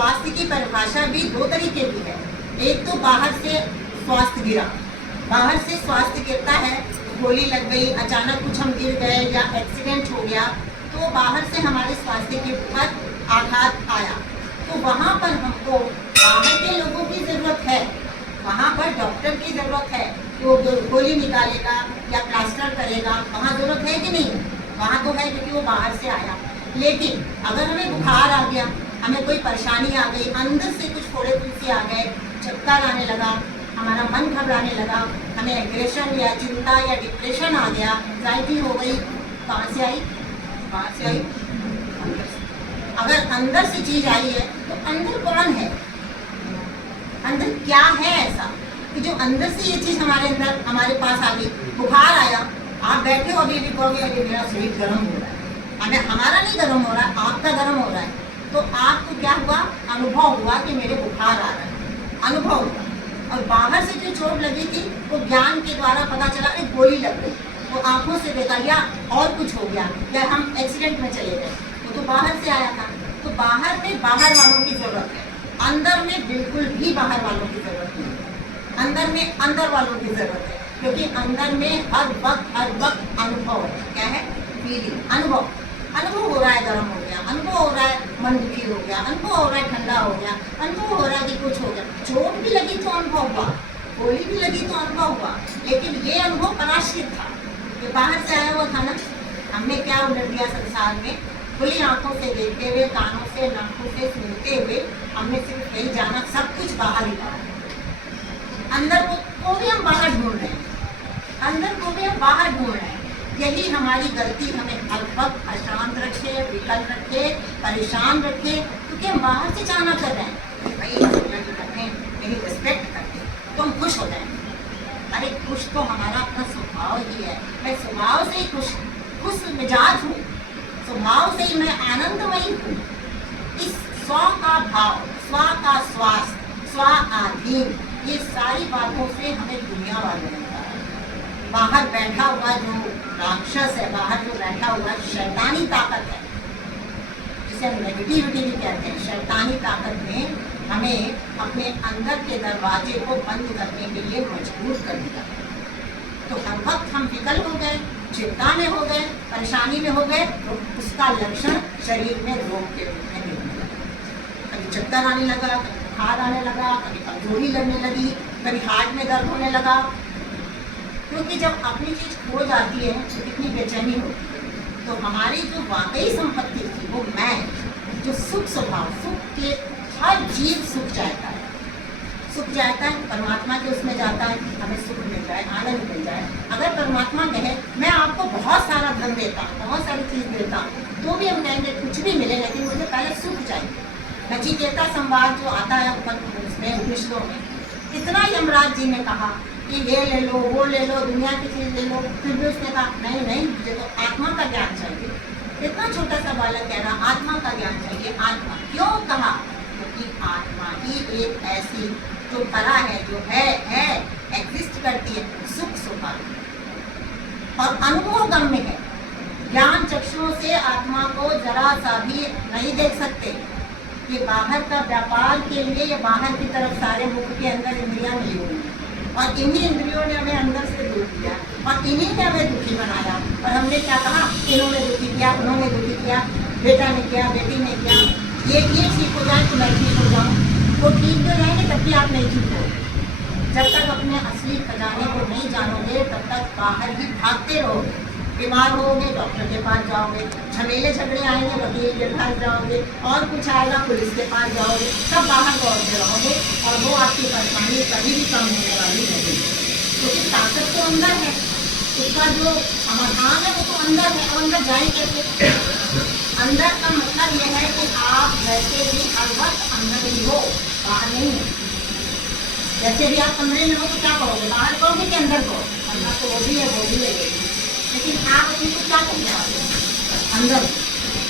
स्वास्थ्य की परिभाषा भी दो तरीके की है। एक तो बाहर से स्वास्थ्य गिरा, बाहर से स्वास्थ्य गिरता है, गोली लग गई, अचानक कुछ हम गिर गए या एक्सीडेंट हो गया, तो बाहर से हमारे स्वास्थ्य के ऊपर आघात आया, तो वहाँ पर हमको बाहर के लोगों की ज़रूरत है, वहाँ पर डॉक्टर की ज़रूरत है, वो गोली निकालेगा या प्लास्टर करेगा, वहाँ ज़रूरत है कि नहीं? वहाँ तो है, क्योंकि वो बाहर से आया। लेकिन अगर हमें बुखार आ गया, हमें कोई परेशानी आ गई, अंदर से कुछ फोड़े फुंसी आ गए, चक्कर आने लगा, हमारा मन घबराने लगा, हमें एग्रेशन या चिंता या डिप्रेशन आ गया, एंजाइटी हो गई, कहाँ से आई? बाहर से आई, अंदर से। अगर अंदर से चीज आई है तो अंदर कौन है, अंदर क्या है ऐसा कि जो अंदर से ये चीज हमारे अंदर हमारे पास आ गई? बुखार आया, आप बैठे हो, अभी भी कहोगे अरे मेरा शरीर गर्म हो रहा है, हमें हमारा नहीं गर्म हो रहा है, आपका गर्म हो रहा है, तो आपको क्या हुआ? अनुभव हुआ कि मेरे बुखार आ रहा है, अनुभव हुआ। और बाहर से जो चोट लगी थी वो ज्ञान के द्वारा पता चला, एक गोली लग गई, वो आंखों से देखा या और कुछ हो गया या हम एक्सीडेंट में चले गए, वो तो बाहर से आया था। तो बाहर में बाहर वालों की जरूरत है, अंदर में बिल्कुल भी बाहर वालों की जरूरत नहीं है, अंदर में अंदर वालों की जरूरत है, क्योंकि अंदर में हर वक्त अनुभव है। क्या है? फीलिंग, अनुभव। अनुभव हो रहा है गर्म हो गया, अनुभव हो रहा है मन दुखी हो गया, अनुभव हो रहा है ठंडा हो गया, अनुभव हो रहा है कि कुछ हो गया। चोट भी लगी तो अनुभव हुआ, गोली भी लगी तो अनुभव हुआ, लेकिन ये अनुभव पराश्रित था, ये बाहर से आया हुआ था ना। हमने क्या उलट दिया संसार में? खुली आंखों से देखते हुए, कानों से नाकों से सुनते हुए हमने सिर्फ यही जाना सब कुछ बाहर ही बाहर, अंदर को भी हम बाहर ढूंढ रहे हैं, अंदर को भी हम बाहर ढूंढ रहे हैं। यही हमारी गलती हमें हर वक्त अशांत रखे, विकल रखे, परेशान रखे, क्योंकि हम बाहर से चाहना कर रहे हैं भाई मेरी रिस्पेक्ट करते तो हम खुश हो जाएंगे। अरे खुश तो हमारा अपना स्वभाव ही है, मैं स्वभाव से ही खुश मिजाज हूँ, स्वभाव से ही मैं आनंदमयी हूँ। इस स्व का भाव, स्व का स्वास्थ्य, स्व आधीन, ये सारी बातों से हमें दुनिया वाले मिलता है। बाहर बैठा हुआ जो राक्षस है, बाहर जो बैठा हुआ शैतानी ताकत है, जिसे हम नेगेटिविटी भी कहते हैं, शैतानी ताकत ने हमें अपने अंदर के दरवाजे को बंद करने के लिए मजबूर कर दिया। तो हर वक्त हम विकल हो गए, चिंता में हो गए, परेशानी में हो गए, तो उसका लक्षण शरीर में रोग के रूप में दिखने लगा। कभी चक्कर आने लगा, कभी बुखार आने लगा, कभी कमजोरी लगने लगी, कभी हार्ट में दर्द होने लगा। क्योंकि जब अपनी चीज खो जाती है तो कितनी बेचैनी होती है। तो हमारी जो वाकई संपत्ति थी वो मैं, जो सुख स्वभाव, सुख के हर जीव सुख चाहता है, सुख चाहता है, परमात्मा के उसमें जाता है, हमें सुख मिल जाए, आनंद मिल जाए। अगर परमात्मा कहे मैं आपको बहुत सारा धन देता हूँ, बहुत सारी चीज़ देता हूँ, तो भी हम कहेंगे कुछ भी मिले, लेकिन मुझे पहले सुख चाहिए। नचिकेता संवाद जो आता है उसमें उपनिषदों में, इतना यमराज जी ने कहा कि ये ले लो, वो ले लो, दुनिया की चीज़ ले लो, फिर भी उसने कहा नहीं नहीं, मुझे तो आत्मा का ज्ञान चाहिए। इतना छोटा सा बालक कह रहा आत्मा का ज्ञान चाहिए। आत्मा क्यों कहा? क्योंकि आत्मा ही एक ऐसी जो कला है, जो है एग्जिस्ट करती है, सुख सुख और अनुभव गम्य है। ज्ञान चक्षुओं से आत्मा को जरा सा भी नहीं देख सकते। ये बाहर का व्यापार के लिए ये बाहर की तरफ सारे मुख के अंदर इंद्रियां मिली हुई हैं, और इन्हीं इंद्रियों ने हमें अंदर से दुख किया और इन्हीं ने हमें दुखी बनाया। और हमने क्या कहा? इन्होंने दुखी किया, उन्होंने दुखी किया, बेटा ने किया, बेटी ने किया। ये ठीक हो जाए तो मैं ठीक हो जाऊँ, वो ठीक हो जाएंगे तब भी आप नहीं ठीक हो। जब तक अपने असली खजाने को नहीं जानोगे तब तक बाहर ही भागते रहोगे। बीमार होगे डॉक्टर के पास जाओगे, झमेले झगड़े आएंगे वकील के पास जाओगे, और कुछ आएगा पुलिस के पास जाओगे, सब बाहर दौड़ते रहोगे और वो आपकी परेशानी कभी भी कम होने वाली नहीं। क्योंकि ताकत तो अंदर है, उसका जो समाधान है वो तो अंदर है। अब अंदर जाए कैसे? अंदर का मतलब यह है कि आप वैसे भी हर वक्त अंदर ही हो, बाहर नहीं हो। जैसे भी आप कमरे में हो तो क्या करोगे? बाहर कहोगे कि अंदर कहो? अंदर तो वो भी है, वो भी है, लेकिन आप अपने को क्या कहते? अंदर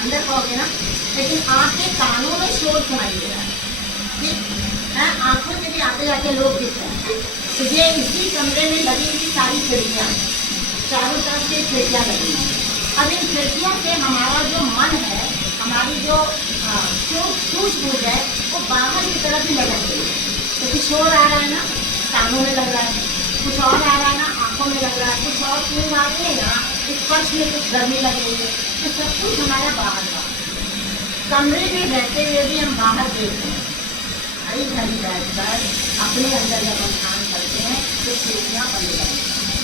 अंदर कहोगे ना। लेकिन आपके कानों में शोर सुनाई दे रहा है, ठीक है? आंखों से भी आते जाते लोग दिख रहे हैं। तो ये इसी कमरे में लगी हुई सारी खिड़कियाँ, चारों तरफ से खिड़कियाँ लगी हैं। अब इन खिड़कियों से हमारा जो मन है, हमारी जो सूझबूझ है वो बाहर की तरफ ही लगन चाहिए। तो कुछ और आ रहा है ना, कानों में लग रहा है, कुछ और आ रहा है ना, आंखों में लग रहा है, कुछ और फीलिंग आती है ना, स्पर्श में कुछ गर्मी लग रही है, तो सब कुछ हमारा बाहर का। कमरे में रहते हुए भी हम बाहर देखते हैं, हरी घड़ी बैठ कर अपने अंदर जब हम ध्यान करते हैं तो खिड़कियाँ बंद करते हैं।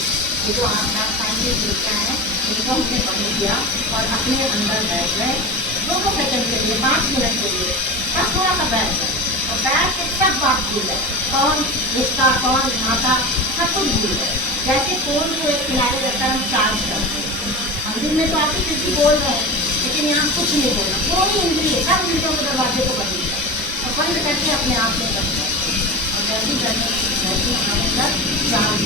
ये जो आपका सामने खिड़कियाँ हैं इनको हमने बंद किया और अपने अंदर बैठ गए 2 सेकंड के लिए, 5 मिनट के लिए, बस थोड़ा सा बैठ गए और बैठ के सब बात भूल गए, कौन रिश्ता, कौन नाता, सब कुछ भूल गए। जैसे फ़ोन को एक किनारे रखकर हम चार्ज करते हैं, मंदिर में तो आपकी खिड़की बोल रहे हैं लेकिन यहाँ कुछ नहीं बोलना, कोई इंद्रिय सब इंद्रियों के दरवाजे को बंद किया और बंद करके अपने आप में बंद करते और जैसे करने वैसे हमारे अंदर चार्ज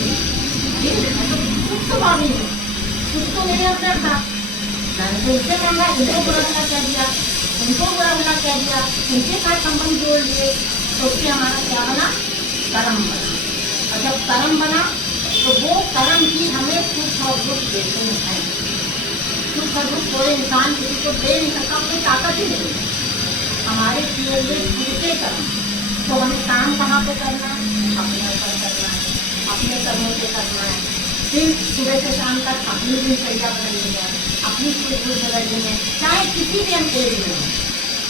कुछ तो भावी नहीं, कुछ तो मेरे अंदर था, मैंने तो इनसे मांगा, इनको बुरा भला कह दिया, उनको बुरा भला कह दिया, उनके साथ संबंध जोड़ लिए, तो उससे हमारा क्या बना, कर्म बना। और जब कर्म बना तो वो कर्म ही हमें सुख और दुख देते हैं। सुख और दुख कोई इंसान किसी को दे नहीं सकता, कोई ताकत ही नहीं है, हमारे किए हुए खुद के कर्म। तो हमें काम कहाँ पे करना है, अपने ऊपर करना है, अपने कर्मों पे करना है। फिर सुबह से शाम तक अपनी दिनचर्या बदलनी है, अपनी सूझबूझ बदलनी है, चाहे किसी भी हम एज में हो।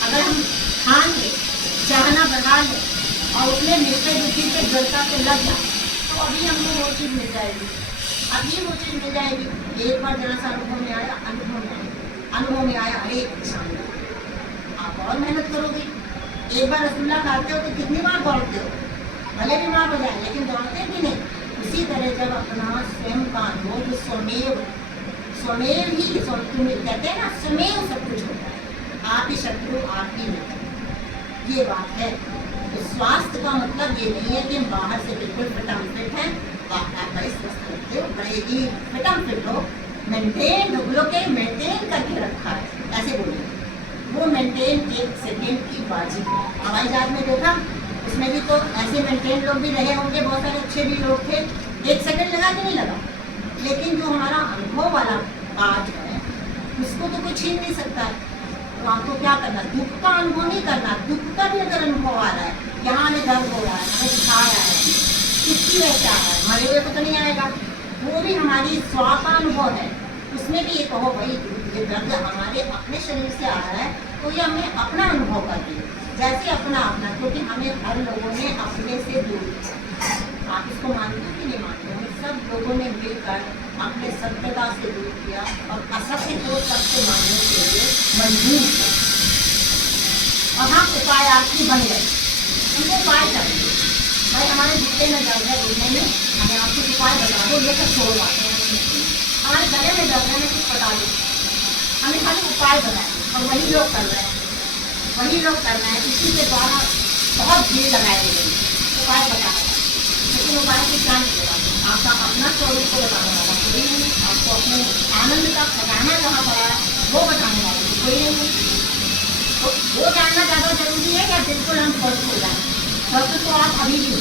अगर हम ठान ले, चाहना बढ़ा लें और उसमें निश्चय बुद्धि से दृढ़ता से लग जाए तो अभी हमको वो चीज़ मिल जाएगी, अभी वो चीज़ मिल जाएगी। एक बार जरा सा अनुभव में आया, अनुभव में आया, अरे शानदार, आप और मेहनत करोगे। एक बार रसगुल्ला खाते हो तो कितनी बार दौड़ते हो, भले भी मार बजाए लेकिन दौड़ते भी नहीं। उसी तरह जब अपना स्वयं का अनुभव स्वमेव ही कहते हैं ना, स्वमेव सब कुछ होता है, आप ही शत्रु आप ही मित्र, ये बात है। तो स्वास्थ्य का मतलब ये नहीं है कि हम बाहर से बिल्कुल फिटम फिट हैं, आप बड़े स्वस्थ रहते हो, बड़े ही फिटम फिट हो, मेंटेन करके रखा है, ऐसे बोलिए। वो मेंटेन 1 सेकेंड की बाजी है। हवाई जहाज में देखा, उसमें भी तो ऐसे मेंटेन लोग भी रहे होंगे, बहुत सारे अच्छे भी लोग थे, 1 सेकेंड लगा कि नहीं लगा। लेकिन जो हमारा अनुभव वाला बात है उसको तो कोई छीन नहीं सकता है। तो आपको क्या करना, दुख का अनुभव नहीं करना। दुख का भी अगर अनुभव आ रहा है, यहाँ हमें दर्द हो रहा है, हमें बुखार आ रहा है, किसकी वजह से आ रहा है, मरे हुए को तो नहीं आएगा, वो भी हमारी स्व का अनुभव है। उसमें भी ये कहो भाई ये दर्द हमारे अपने शरीर से आ रहा है तो ये हमें अपना अनुभव करती है, जैसे अपना, क्योंकि हमें हर लोगों ने अपने से दूर किया। आप इसको मानते हो कि नहीं मानते हो, सब लोगों ने मिलकर अपने सत्यता से दूर किया और असत्य को सत्य मानने के लिए मजबूर किया। और हम उपायार्थी बन गए, उनको उपाय करेंगे भाई, हमारे घुटने में दर्द है, घुटने में हमें आप कुछ उपाय बता दो, ये सब छोड़ आते हैं। हमारे गले में दर्द है, हमें कुछ बता दो, हमें खाली उपाय बताए। और वही लोग कर रहे हैं, वही लोग कर रहे हैं, इसी के द्वारा बहुत भीड़ लगाई गई उपाय बता रहा है। लेकिन उपाय से क्या मिलेगा, आपका अपना स्वरूप को बताने वाला कोई नहीं, आपको अपने आनंद का खजाना जहाँ पड़ा है वो बताने वाला कोई नहीं। तो वो जानना ज़्यादा जरूरी है या बिल्कुल हम स्वस्थ हो जाए। स्वस्थ तो आप अभी भी,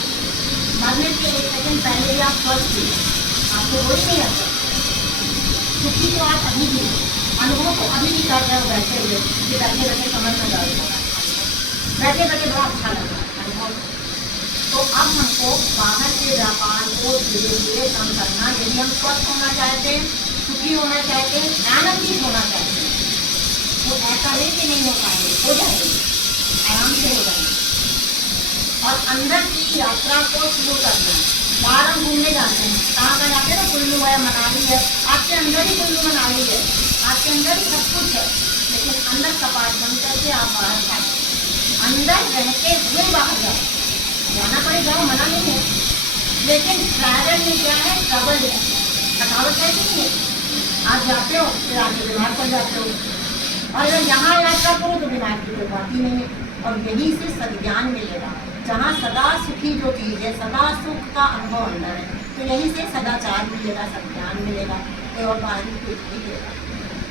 मरने के 1 सेकंड पहले भी आप स्वस्थ थे, आपको वही नहीं आता। सुखी तो आप अभी भी, अनुभव को अभी भी कर रहे हो बैठे हुए, कि बैठे बैठे समझ में दर्द हो रहा है, बैठे बैठे बड़ा अच्छा लग रहा है अनुभव। तो अब हमको बाहर के व्यापार को धीरे धीरे कम करना, यदि हम स्वस्थ होना चाहते हैं, सुखी होना चाहते हैं, आनंदित होना चाहते हैं, तो ऐसा नहीं कि नहीं हो पाएंगे, हो जाएंगे, आराम से हो जाएंगे। और अंदर की यात्रा को शुरू करना है। बाहर हम घूमने जाते हैं, कहाँ का जाते हैं ना, कुल्लू है, मनाली है, आपके अंदर ही कुल्लू मनाली है, आपके अंदर ही सब कुछ है, लेकिन अंदर कपाट बंद करके आप बाहर जाए, अंदर रहते हुए बाहर जाए। जाना पड़े जाओ, मना नहीं है, लेकिन ट्रैवल में क्या है, ट्रबल है, थकावट है कि नहीं है। आप जाते हो फिर आके बीमार पड़ जाते हो, और अगर यहाँ यात्रा करो तो बीमार की कोई बात ही नहीं है। और यहीं से सद्ज्ञान मिलेगा, जहाँ सदा सुखी जो चीज़ है, सदा सुख का अनुभव अंदर है, तो यहीं से सदाचार मिलेगा, सद्ज्ञान मिलेगा, कोई और बाहरी कुछ नहीं मिलेगा।